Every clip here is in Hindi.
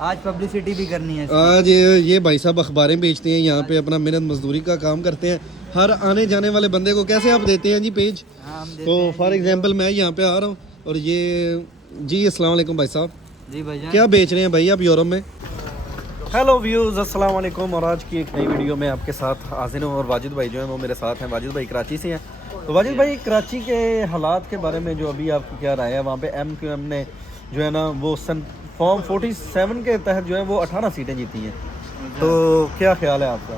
आज पब्लिसिटी भी करनी है। आज ये भाई साहब अखबारें बेचते हैं यहाँ पे, अपना मेहनत मजदूरी का काम करते हैं। हर आने जाने वाले बंदे को कैसे आप देते हैं जी पेज? हाँ, हम देते तो हैं फॉर जी। एग्जांपल मैं यहाँ पे आ रहा हूँ और ये जी अस्सलाम वालेकुम भाई साहब, जी भाईजान। क्या बेच रहे हैं भाई आप यूरोप में? हेलो व्यूज़, अस्सलाम वालेकुम। और आज की एक नई वीडियो में आपके साथ हाजिर हूँ और वाजिद भाई जो हैं वो मेरे साथ हैं। वाजिद भाई कराची से हैं। तो वाजिद भाई, कराची के हालात के बारे में जो अभी आपकी क्या राय है? वहाँ पे MQM ने जो है ना वो फॉर्म 47 के तहत जो है वो 18 सीटें जीती हैं, तो क्या ख्याल है आपका?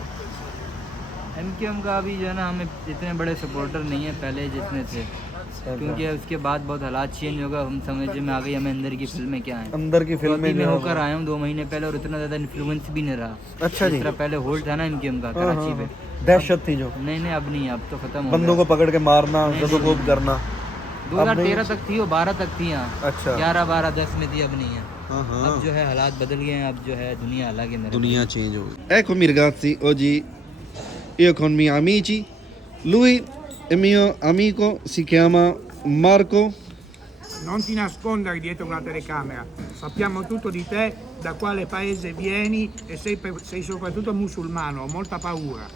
MQM का अभी जो है ना हमें इतने बड़े सपोर्टर नहीं है पहले जितने थे, क्योंकि उसके बाद बहुत हालात चेंज होगा। हम समझ में आ गई हमें अंदर की फिल्में क्या हैं। अंदर की फिल्में मैं जो होकर आया हूँ 2 महीने पहले और इतना ज़्यादा इन्फ्लुएंस भी नहीं रहा। अच्छा जी, जिस तरह पहले होल्ड था ना MQM का कराची पे, दहशत थी जो। नहीं अब नहीं है, अब तो खत्म हो बंदों गया। को पकड़ के मारना, जदोकोब करना। 2013 तक थी वो, 12 तक थी यहाँ। अच्छा। 11, 12, 10 में थी, अब नहीं है। हाँ अब जो है हालात बदल गए हैं, अब जो है दुनिया अलग है मेरे। dunia change oggi. Eccomi ragazzi, oggi io con i miei amici. Lui è mio amico, si chiama Marco. Non ti nascondere dietro una telecamera, sappiamo tutto di te, da quale paese vieni e sei soprattutto musulmano, ho molta paura.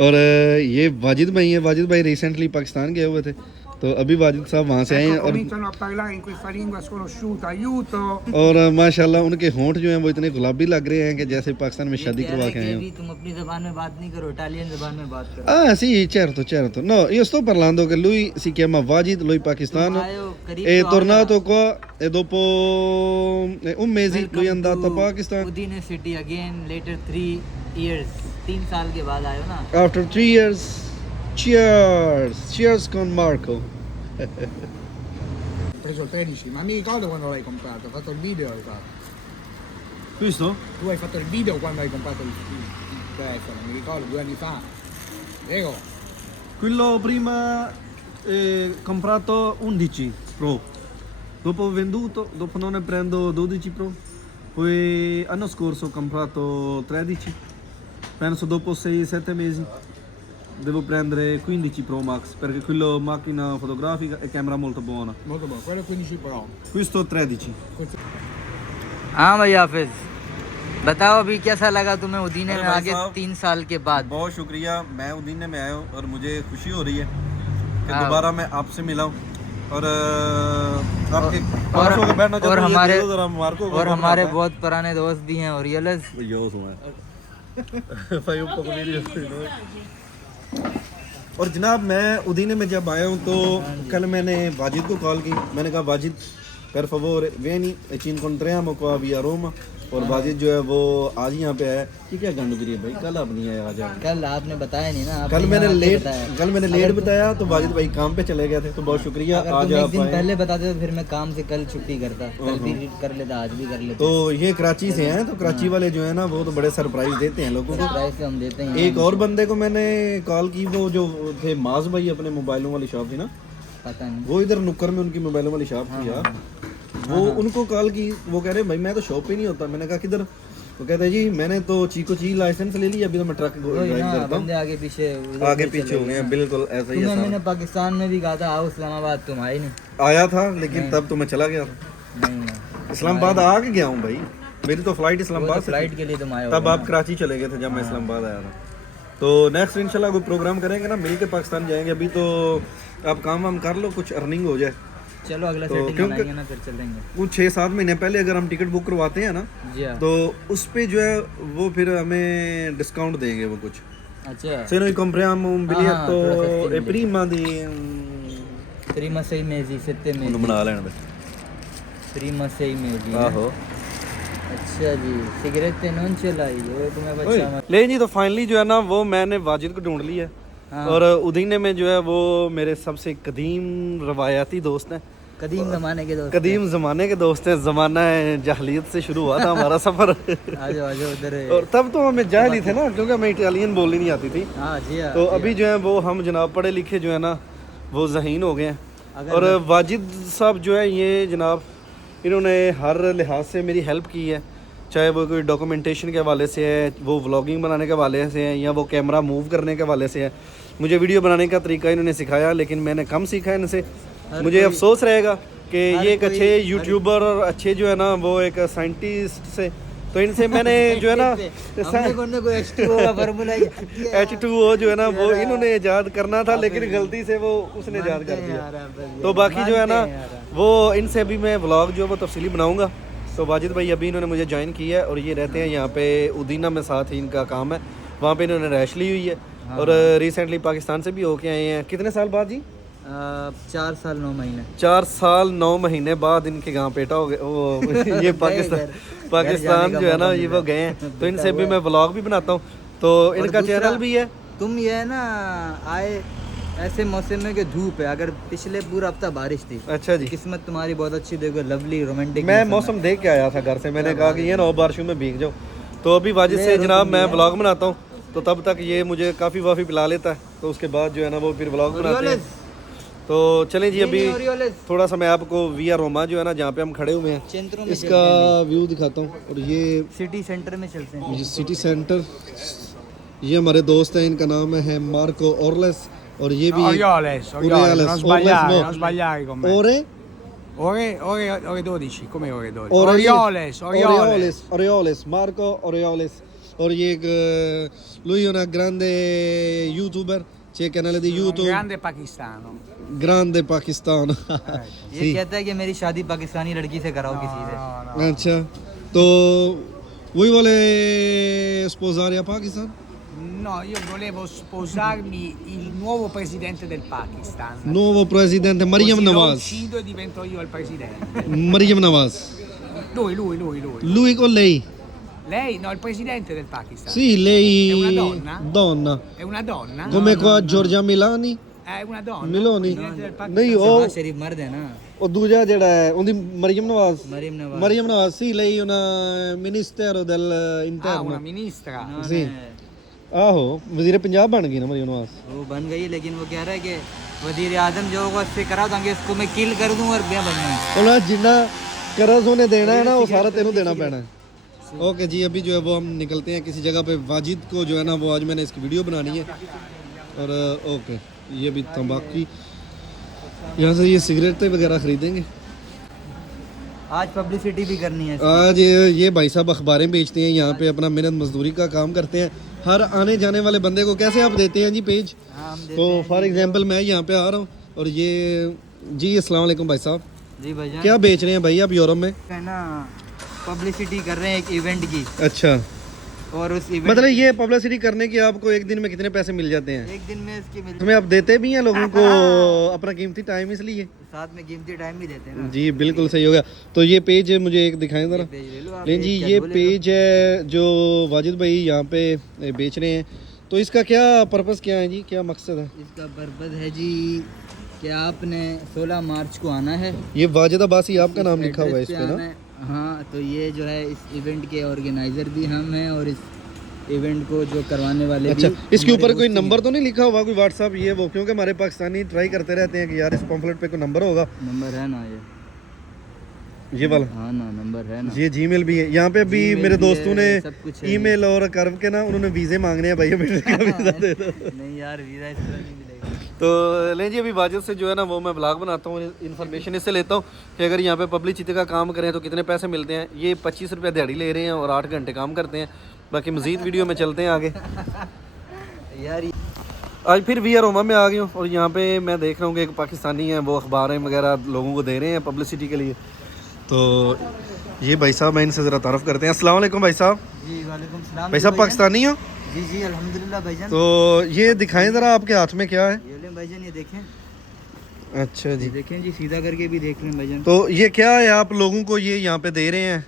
और ये वाजिद भाई हैं। वाजिद भाई रिसेंटली पाकिस्तान गए हुए थे, तो अभी वाजिद साहब वहाँ से आए हैं Ecco, और cominciano a parlare in questa lingua sconosciuta, aiuto! और माशाल्लाह उनके होंठ जो हैं वो इतने गुलाबी लग रहे हैं कि जैसे पाकिस्तान में शादी करवा के आए हो। तुम अपनी जबान में बात नहीं करो, इटालियन जबान में बात करो। Ah sì, certo. No, io sto parlando che lui si chiama Wajid, lui pakistano, è tornato qua e dopo un mese lui è andato a Pakistan. Udine city again later 3 years, 3 साल के बाद आयो ना। After 3 years, cheers con Marco. Ho preso il 13, ma mi ricordo quando l'hai comprato, ho fatto il video, hai fatto. Questo? Tu hai fatto il video quando hai comprato il telefono, mi ricordo 2 anni fa, vero? Quello prima comprato 11 Pro, dopo ho venduto, dopo non ne prendo 12 Pro, poi l'anno scorso ho comprato 13, penso dopo 6-7 mesi devo prendere 15 Pro Max perché quello macchina fotografica e camera molto buona. Molto buono, quello è 15 Pro. Questo 13. हाँ भाई हाफिज, बताओ अभी कैसा लगा तुम्हें उदीने में भाई आगे साहब, 3 साल के बाद? बहुत शुक्रिया, मैं उदीने में आया हूँ और मुझे खुशी हो रही है कि दोबारा मैं आपसे मिला हूँ और आपके पास होकर बैठना चाहता हूँ। और हमारे बहुत पुराने दोस्त भी हैं और और जनाब मैं उदीने में जब आया हूँ तो कल मैंने वाजिद को कॉल की, मैंने कहा Wajid per favore vieni e ci incontriamo qua via Roma, और वाजिद जो है वो आज यहाँ पे आया। ये क्या गंद गिरी है भाई, कल आप नहीं आए आज आप? कल आपने बताया नहीं ना, कल मैंने लेट बताया तो वाजिद भाई काम पे चले गए थे, तो बहुत शुक्रिया आज आप एक दिन पहले बताते तो फिर मैं काम से कल छुट्टी करता, कल भी कर लेता, आज भी कर लेता। तो ये कराची से हैं, तो कराची वाले जो है ना वो तो बड़े सरप्राइज देते हैं लोगों को। सरप्राइज हम देते हैं। एक और बंदे को मैंने कॉल की, वो जो थे माज भाई, अपने मोबाइलों वाली शॉप थी ना, पता नहीं, वो इधर नुक्कर में उनकी मोबाइलों वाली शॉप थी यार, वो उनको कॉल की, वो कह रहे भाई मैं तो शॉप पे नहीं होता। मैंने कहा किधर? वो कहते हैं जी मैंने तो चीको ची लाइसेंस ले लिया, अभी तो मैं ट्रक ड्राइव करता हूँ। आगे पीछे हो गए हैं, बिल्कुल ऐसा ही है। मैंने पाकिस्तान में भी कहा था आओ इस्लामाबाद, तुम आए नहीं। आया था लेकिन तब तो मैं चला गया था। नहीं इस्लामाबाद आ के गया हूँ भाई, मेरी तो फ्लाइट इस्लामाबाद से फ्लाइट के लिए तुम आए, तब आप कराची चले गए थे जब मैं इस्लामाबाद आया था। तो नेक्स्ट इंशाल्लाह कोई प्रोग्राम करेंगे ना, मिल के पाकिस्तान जाएंगे। अभी तो आप काम वाम कर लो, कुछ अर्निंग हो जाए। चलो अगला सेटिंग बनाएंगे ना, फिर चलेंगे। कुछ 6-7 महीने पहले अगर हम टिकट बुक करवाते हैं ना, तो उस पे जो है वो फिर हमें डिस्काउंट देंगे वो कुछ। अच्छा, se noi compriamo un biglietto e prima di prima 6 mesi 7 mesi बना लेना बस prima 6 mesi आहो। अच्छा जी, सिगरेट नॉन चलाई वो तुम्हें बच्चा ले जी। तो फाइनली जो है ना वो मैंने वाजिद को ढूंढ लिया है और उदीने में जो है वो मेरे सबसे कदीम रवायाती दोस्त हैं, कदीम ज़माने के दोस्त, कदीम ज़माने के दोस्त हैं। ज़माना जहलियत से शुरू हुआ था हमारा सफ़र। आजो उधर। और तब तो हमें जाहिल ही थे ना, क्योंकि हमें इटालियन बोलनी नहीं आती थी। जी। तो अभी जो है वो हम जनाब पढ़े लिखे जो है ना वो ज़हीन हो गए हैं। और वाजिद साहब जो है ये जनाब, इन्होंने हर लिहाज से मेरी हेल्प की है, चाहे वो कोई डॉक्यूमेंटेशन के हवाले से है, वो व्लॉगिंग बनाने के हवाले से है, या वो कैमरा मूव करने के हवाले से है। मुझे वीडियो बनाने का तरीका इन्होंने सिखाया, लेकिन मैंने कम सीखा इनसे। मुझे अफसोस रहेगा कि हर ये एक कोई- अच्छे यूट्यूबर और अच्छे जो है ना वो एक साइंटिस्ट से, तो इनसे मैंने जो है ना हमने कोई H2O का फार्मूला H2O जो है ना वो इन्होंने ईजाद करना था, लेकिन गलती से वो उसने ईजाद कर दिया। तो बाकी जो है ना वो इनसे भी मैं व्लॉग जो है वो तफसीली बनाऊंगा। तो वाजिद भाई अभी इन्होंने मुझे ज्वाइन किया है और ये रहते हैं यहाँ पे उदीना में, साथ ही इनका काम है, वहाँ पे इन्होंने रैश ली हुई है और रिसेंटली पाकिस्तान से भी होके आए हैं। कितने साल बाद जी? 4 साल 9 महीने 4 साल 9 महीने बाद इनके गाँव पेटा हो गए वो ये पाकिस्तान जो है ना ये वो गए हैं। तो इनसे भी मैं व्लॉग भी बनाता हूँ, तो इनका चैनल भी है। तुम ये है ना आए ऐसे मौसम में कि धूप है, अगर पिछले पूरा हफ्ता बारिश थी, अच्छा जी, किस्मत तुम्हारी बहुत अच्छी, देखो लवली रोमांटिक। मैं मौसम देख के आया था घर से, मैंने कहा कि ये ना बारिशों में भीग जाओ। तो अभी वाजिद से जनाब मैं व्लॉग बनाता हूँ, तो तब तक ये मुझे काफ़ी वाफ़ी पिला लेता है, तो उसके बाद जो है ना वो फिर व्लॉग बनाते हैं। तो चलें जी, अभी थोड़ा सा मैं आपको विया रोमा जो है ना जहाँ पे हम खड़े हुए हैं इसका व्यू दिखाता हूँ। और ये सिटी सेंटर में चलते हैं। ये सिटी सेंटर, ये हमारे दोस्त हैं, इनका नाम है मार्को ओरलेस, और ये भी Orioles, non sbagliare con me. ओरे Ore 12, come ore 12? Orioles, Orioles. Orioles, Marco Orioles, और ये एक lui è una grande youtuber, c'è canale di Un YouTube grande pakistano. grande pakistano ये कहता है कि मेरी शादी पाकिस्तानी लड़की से कराओ किसी से। No, no. अच्छा, तो voi vuole sposare a Pakistan? No, io volevo sposarmi il nuovo presidente del Pakistan. Nuovo presidente Mariam Così lo Nawaz. uccido e divento io il presidente. Mariam Nawaz. Lui. Lui con lei? Lei? No, il presidente del Pakistan. Sì, lei È una donna? Donna. È una donna? Come qua Giorgia Milani? È una donna? Miloni? Presidente del Pakistan. ਨਹੀਂ हाँ, ਉਹ शरीफ मर्द है ना, ਉਹ ਦੂਜਾ ਜਿਹੜਾ ਹੈ ਉਹਦੀ Mariam Nawaz Maryam Nawaz. Mariam Nawaz, sì, lei è una ministero Ah, una dell'interno. ministra. उन्होंने- sì. आहो वजीर पंजाब बन गई ना मरीम नवाज। वो बन गई, लेकिन वो कह रहा है कि वजीर आजम जो होगा उससे करा देंगे, इसको मैं किल कर दूं और ब्याह बनना है। ਉਹਨਾਂ ਜਿੰਨਾ ਕਰਜ਼ ਉਹਨੇ ਦੇਣਾ है ना वो सारा तेनों देना पैना है। ओके जी, अभी जो है वो हम निकलते हैं किसी जगह पे। वाजिद को जो है ना वो आज मैंने इसकी वीडियो बनानी है। और ओके, ये भी तंबाकू, यहाँ से ये सिगरेटें वगैरह खरीदेंगे। आज पब्लिसिटी भी करनी है। आज ये भाई साहब अखबारें बेचते हैं, यहाँ पे अपना मेहनत मजदूरी का काम करते हैं। हर आने जाने वाले बंदे को कैसे आप देते हैं जी पेज? हाँ, हम देते तो हैं। फॉर एग्जांपल मैं यहाँ पे आ रहा हूँ और ये जी अस्सलाम वालेकुम भाई साहब, जी भाईजान, क्या बेच रहे हैं भाई आप यूरोप में? है ना, पब्लिसिटी कर रहे हैं एक इवेंट की, अच्छा, और उस इवेंट मतलब ये पब्लिसिटी करने के आपको एक दिन में कितने पैसे मिल जाते हैं? एक दिन में इसकी मिल, इसमें आप देते भी हैं लोगों को अपना कीमती टाइम इसलिए? साथ में कीमती टाइम भी देते हैं ना। जी बिल्कुल सही हो गया। तो ये पेज मुझे एक दिखाएं ज़रा। पेज ले लो आप, लेकिन जी क्या ये बोले पेज है जो वाजिद भाई यहाँ पे बेच रहे हैं, तो इसका क्या पर्पस क्या है जी, क्या मकसद है? तो इसका पर्पज़ है जी कि आपने 16 मार्च को आना है। ये वाजिद अब्बासी आपका नाम इस लिखा हुआ है इस एड्रेस पे आना ना? है। हाँ, तो ये जो है इस इवेंट के ऑर्गेनाइजर भी हम हैं, और इस इवेंट को जो करवाने वाले अच्छा, भी इसके हमारे ऊपर कोई दोस्त ही नंबर तो नहीं लिखा हुआ, कोई व्हाट्सअप ये वो? क्योंकि हमारे पाकिस्तानी ट्राई करते रहते हैं कि यार इस पॉम्फलेट पे कोई नंबर होगा। हैं। नंबर है ना ये वाला? हाँ ना, नंबर है ना। ये जीमेल भी है यहाँ पे। अभी Gmail मेरे भी दोस्तों ने है, सब कुछ है। ईमेल और करव के ना उन्होंने वीज़े मांगने हैं, भाई अमेरिका का वीज़ा दे दो। नहीं यार, वीज़ा इस तरह नहीं मिलेगा। तो लें जी, अभी वाजिद से जो है ना वो मैं ब्लॉग बनाता हूँ, इन्फॉर्मेशन इससे लेता हूँ कि अगर यहाँ पे पब्लिसिटी का काम करें तो कितने पैसे मिलते हैं। ये 25 रुपये दिहाड़ी ले रहे हैं और 8 घंटे काम करते हैं। बाकी मज़ीद वीडियो में चलते हैं आगे। यार आज फिर वी आर रोमा में आ गई हूँ और यहाँ पे मैं देख रहा हूँ कि एक पाकिस्तानी है, वो अखबारें वगैरह लोगों को दे रहे हैं पब्लिसिटी के लिए। तो ये भाई साहब मैं इनसे ज़रा तारफ़ करते हैं। अस्सलाम वालेकुम भाई साहब। जी वालेकुम सलाम। भाई साहब पाकिस्तानी हो? जी जी अल्हम्दुलिल्लाह भाईजान। तो ये दिखाएं ज़रा आपके हाथ में क्या है? ये लें भाईजान, ये देखें। अच्छा जी, ये देखें जी, सीधा करके भी देख लें भाईजान। तो ये क्या है आप लोगों को ये यहाँ पे दे रहे हैं?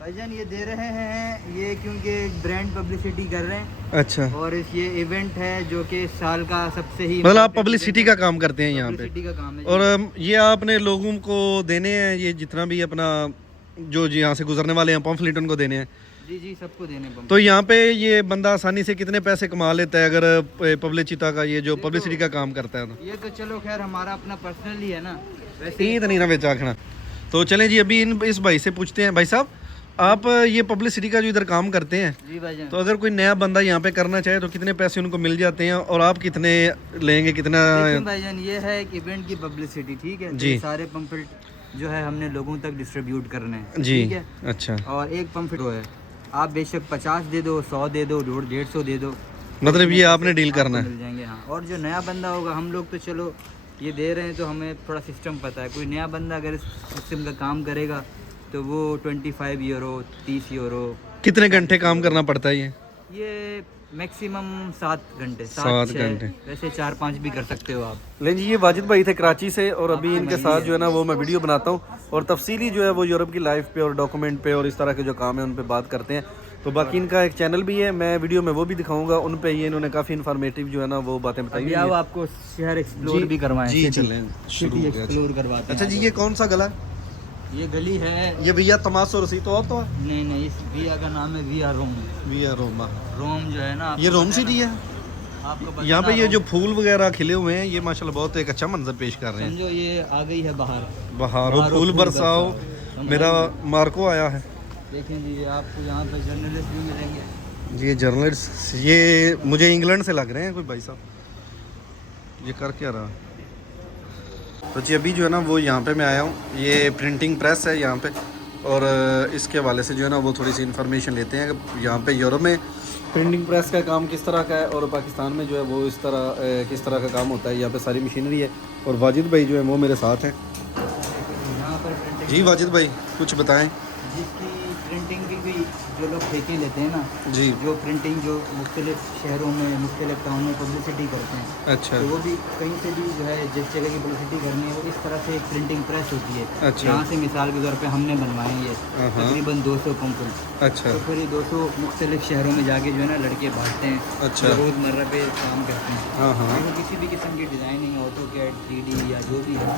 भाईजान ये दे रहे हैं ये क्योंकि ब्रांड पब्लिसिटी कर रहे हैं, अच्छा, और ये इवेंट है जो कि इस साल का सबसे ही मतलब आप पब्लिसिटी का काम करते हैं यहाँ पे? पब्लिसिटी का काम है जी। और ये आपने लोगों को देने हैं, ये जितना भी अपना जो यहाँ से गुजरने वाले हैं पम्फलेट उनको देने हैं? जी जी सबको देने पड़ेंगे। तो यहाँ पे ये बंदा आसानी से कितने पैसे कमा लेता है अगर पब्लिसिटी का ये जो पब्लिसिटी का काम करता है? तो ये तो चलो खैर हमारा अपना पर्सनल ही है ना, वैसे ये तो नहीं ना बेचा आखना। तो चलें जी, अभी इस भाई से पूछते हैं। भाई साहब, आप ये पब्लिसिटी का जो इधर काम करते हैं, जी भाईजान। तो अगर कोई नया बंदा यहाँ पे करना चाहे तो कितने पैसे उनको मिल जाते हैं और आप कितने लेंगे, कितना? देखिए भाईजान, ये है एक इवेंट की पब्लिसिटी, ठीक है? तो जी। ये सारे पंपलेट जो है हमने लोगों तक डिस्ट्रीब्यूट करने हैं। जी, ठीक है। अच्छा, और एक पंप है, आप बेशक 50 दे दो, 100 दे दो, 150 दे दो, मतलब ये आपने डील आपको करना है। मिल जाएंगे। हाँ, और जो नया बंदा होगा, हम लोग तो चलो ये दे रहे हैं तो हमें थोड़ा सिस्टम पता है। कोई नया बंदा अगर इस सिस्टम का काम करेगा तो वो 25 यूरो, 30 यूरो। कितने घंटे काम करना पड़ता है ये मैक्सिमम 7 घंटे, 7 6, घंटे। वैसे 4-5 भी कर सकते हो आप। लेकिन जी ये वाजिद भाई थे कराची से, और अभी इनके साथ जो है ना वो मैं वीडियो बनाता हूँ और तफसीली जो है वो यूरोप की लाइफ पे और डॉक्यूमेंट पे और इस तरह के जो काम है उन पे बात करते हैं। तो बाकी इनका एक चैनल भी है, मैं वीडियो में वो भी दिखाऊंगा, उन पे ये इन्होंने काफ़ी इन्फॉर्मेटिव जो है ना वो बातें बताई हुई अब हैं। आपको शहर एक्सप्लोर भी करवाएं। जी चलें, शुरू हो गया। एक्सप्लोर करवाते हैं। अच्छा जी, ये कौन सा गला है? ये गली है, ये भैया तमासो रसी तो नहीं नहीं, इस विया का नाम है विया रोम। विया रोमा, रोम जो है ना, ये रोम सिटी है। आपको पता यहाँ पे ना, ये जो फूल वगैरह खिले हुए हैं, ये माशाल्लाह बहुत एक अच्छा मंजर पेश कर रहे हैं। समझो ये आ गई है बाहर। बहारो बहारो फूल फूल बरसाओ, बरसाओ। मेरा मार्को आया है देखें जी, ये आपको यहाँ पे जर्नलिस्ट भी मिलेंगे। जी। ये जर्नलिस्ट, ये मुझे इंग्लैंड से लग रहे हैं कोई भाई साहब। ये कर क्या रहा? तो जी अभी जो है ना वो यहाँ पे मैं आया हूँ, ये प्रिंटिंग प्रेस है यहाँ पे, और इसके हवाले से जो है ना वो थोड़ी सी इन्फॉर्मेशन लेते हैं कि यहाँ पे यूरोप में प्रिंटिंग प्रेस का काम किस तरह का है और पाकिस्तान में जो है वो इस तरह किस तरह का काम होता है। यहाँ पे सारी मशीनरी है और वाजिद भाई जो है वो मेरे साथ हैं। यहाँ पर प्रिंटिंग, जी वाजिद भाई कुछ बताएं। जिसकी प्रिंटिंग की भी जो लोग ठेके लेते हैं ना, जी, जो प्रिंटिंग जो मुख्तलिफ शहरों में, मुख्तलिफ टाउन में पब्लिसिटी करते हैं, अच्छा तो वो भी कहीं से भी जो है जिस जगह की पब्लिसिटी करनी है वो इस तरह से एक प्रिंटिंग प्रेस होती है। अच्छा। यहाँ से मिसाल के तौर पे हमने बनवाए ये तकरीबन 200 पंप। अच्छा, तो फिर ये 200 मुख्तलिफ शहरों में जाके जो है ना लड़के बांटते हैं। अच्छा। जो रोज़मर्रा पे काम करते हैं। हाँ हाँ तो किसी भी किस्म की डिज़ाइनिंग, ऑटोकैड, 3D या जो भी है,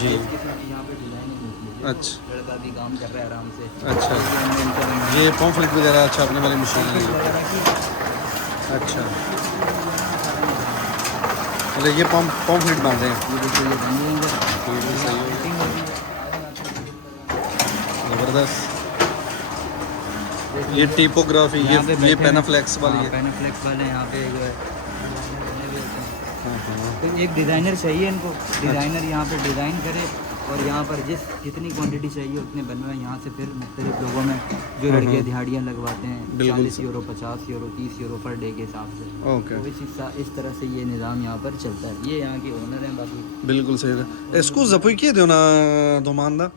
जी, इस किस्म की यहाँ पे डिज़ाइनिंग होती है। अच्छा लड़का भी काम कर रहा है आराम से। अच्छा। ये हमने इनको बनवाया। ये पॉम्फलेट वगैरह छापने वाली मशीन है। वगैरह की अच्छा, मतलब ये पॉम्फलेट बन रहे हैं। ये देखिए, ये बन जाएंगे। ये भी सही हो गया, फिटिंग हो रही है। ज़बरदस्त। ये टिपोग्राफी, यहाँ पे ये बैठे हैं। पेनाफ्लेक्स वाली हाँ, है। पेनाफ्लेक्स वाले यहाँ पे जो है बने हुए होते हैं। हाँ हाँ, तो एक डिज़ाइनर चाहिए इनको, डिज़ाइनर यहाँ पे डिज़ाइन करे और यहाँ पर जितनी क्वांटिटी चाहिए उतने बनवाए। यहाँ से फिर मुख्तलिफ लोगों में जो लड़के दिहाड़ियाँ लगवाते हैं, बिल्कुल 40 euro, 50 euro, 30 euro per day के हिसाब से। ओके, तो इस तरह से ये निज़ाम यहाँ पर चलता है। ये यहाँ के ओनर हैं। बाकी बिल्कुल सही है। Scusa, puoi chiedere una domanda?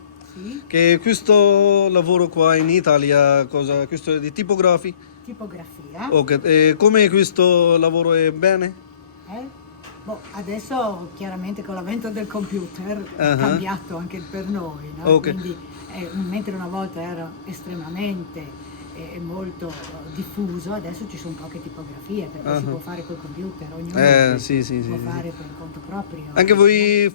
Che questo lavoro qua in Italia, cosa, questo è di tipografi? Tipografia. Ok, e come questo lavoro è bene? Eh? Boh, adesso chiaramente con l'avvento del computer è Ah. cambiato anche per noi, no? Ok. Quindi mentre una volta era estremamente molto diffuso, adesso ci sono poche tipografie perché si può fare col computer, ognuno Sì, sì, sì, può sì. fare per conto proprio. Anche voi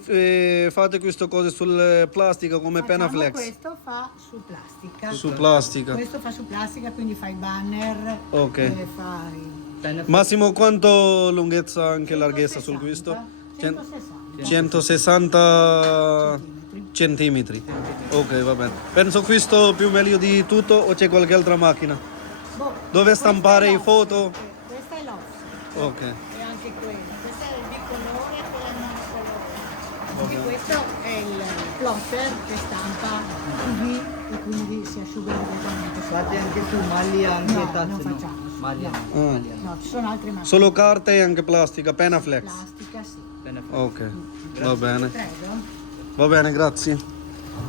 fate queste cose sul plastica come Facciamo Penaflex? questo fa su plastica. Su plastica. Questo fa su plastica, quindi fai banner, Ok. fai Massimo quanto lunghezza anche larghezza sul questo? 160 160 centimetri. Ok, va bene. Penso questo più meglio di tutto o c'è qualche altra macchina? Boh, Dove stampare i questa è foto? Questa è l'osso. Ok. E anche quella. Questo è il bicolore e quella non è colore. E questo è il plotter che stampa così e quindi si asciuga immediatamente. fate anche su maglia, anche No, tazze, non facciamo. maglia, No. maglia. No, ci sono altre macchine. Solo carta e anche plastica, Penaflex. Plastica, sì. Ok, va bene. Prego. Va bene, grazie.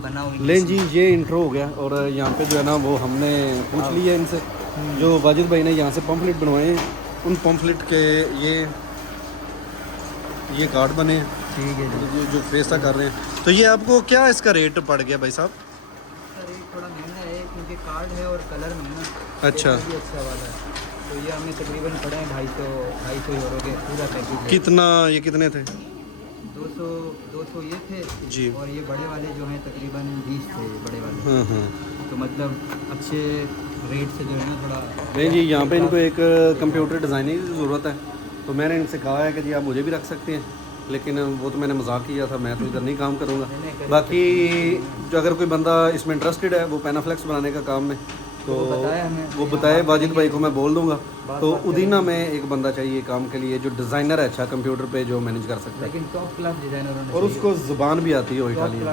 बनाओ लें जी, ये इंट्रो हो गया और यहाँ पे जो है ना वो हमने पूछ लिया इनसे, जो वाजिद भाई ने यहाँ से पम्फलेट बनवाए हैं, उन पम्फलेट के ये कार्ड बने हैं ठीक है जी। जो फेस्टा कर रहे हैं। तो ये आपको क्या इसका रेट पड़ गया भाई साहब? इसका रेट थोड़ा महंगा है क्योंकि कार्ड है और कलर में ना। अच्छा। ये भी अच्छा वाला है, तो ये हमें तकरीबन पड़े हैं 250 यूरो के पूरा पैकेज है। कितना, ये कितने थे? 200 ये थे जी। और ये बड़े वाले जो हैं तकरीबन 20 थे ये बड़े वाले। हाँ हाँ। तो मतलब अच्छे रेट से जो है ना थोड़ा। नहीं जी, यहाँ पे इनको एक कंप्यूटर डिज़ाइनिंग की ज़रूरत है, तो मैंने इनसे कहा है कि जी आप मुझे भी रख सकते हैं, लेकिन वो तो मैंने मजाक किया था, मैं तो इधर नहीं काम करूँगा। बाकी जो अगर कोई बंदा इसमें इंटरेस्टेड है वो पेनाफ्लेक्स बनाने का काम में, तो वो बताए वाजिद भाई को, मैं बोल दूंगा। तो उदीना में एक बंदा चाहिए काम के लिए जो डिज़ाइनर है अच्छा कंप्यूटर पे जो मैनेज कर सकता है लेकिन टॉप क्लास डिज़ाइनर और उसको ज़ुबान भी आती है वो इटालियन।